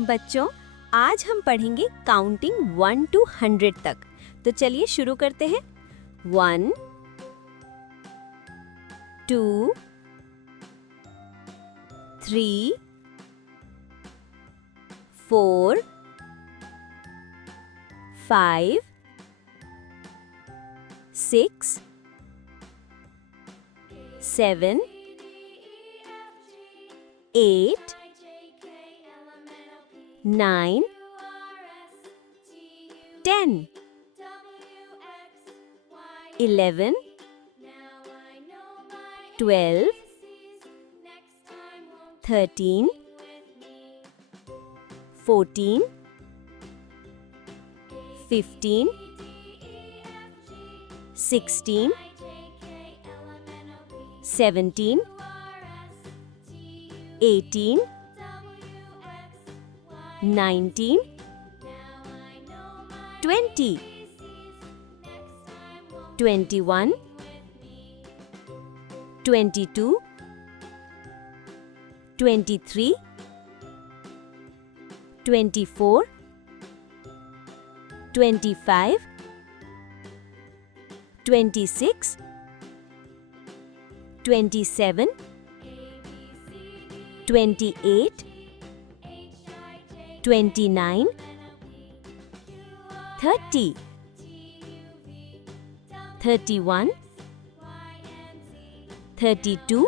बच्चों, आज हम पढ़ेंगे काउंटिंग 1 to 100 तक। तो चलिए शुरू करते हैं। 1 2 3 4 5 6 7 8 9 10 11 12 13 14 15 16 17 18 19 20 21 22 23 24 25 26 27 28 29 30 31 32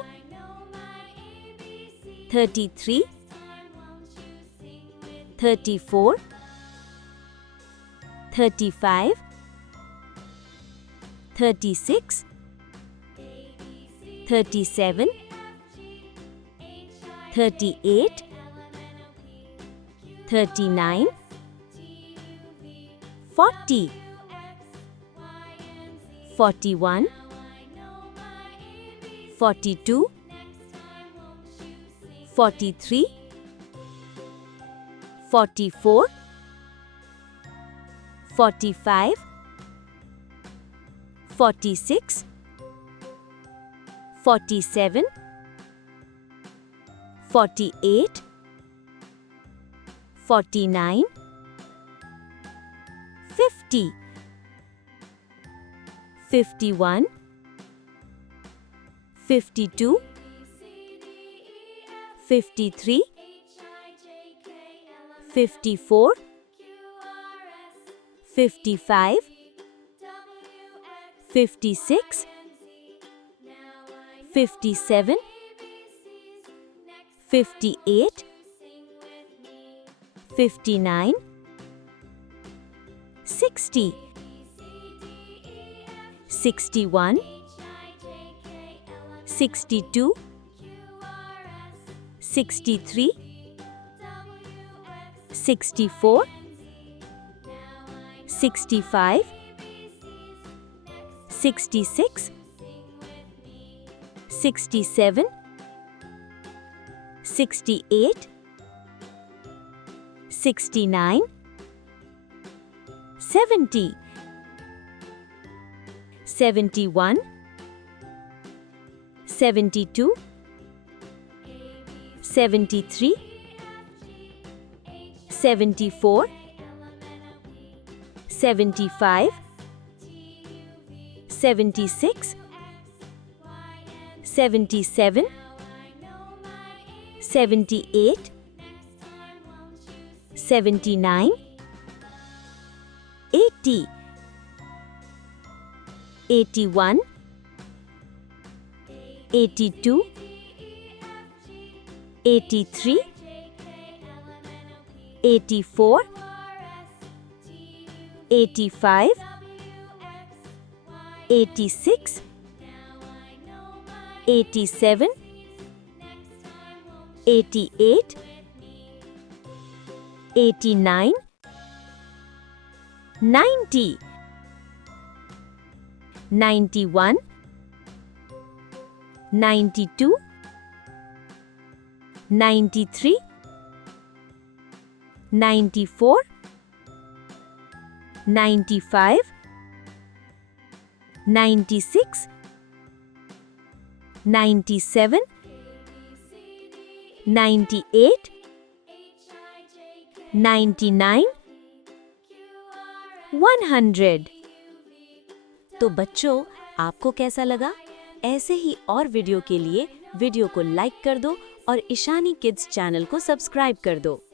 33 34 35 36 37 38 39 40 41 42 43 44 45 46 47 48 49 50 51 52 53 54 55 56 57 58 59 60 61 62 63 64 65 66 67 68 69 70 71 72 73 74 75 76 77 78 79 80 81 82 83 84 85 86 87 88 89 90 91 92 93 94 95 96 97 98 99, 100। तो बच्चों, आपको कैसा लगा? ऐसे ही और वीडियो के लिए वीडियो को लाइक कर दो और ईशानी किड्स चैनल को सब्सक्राइब कर दो।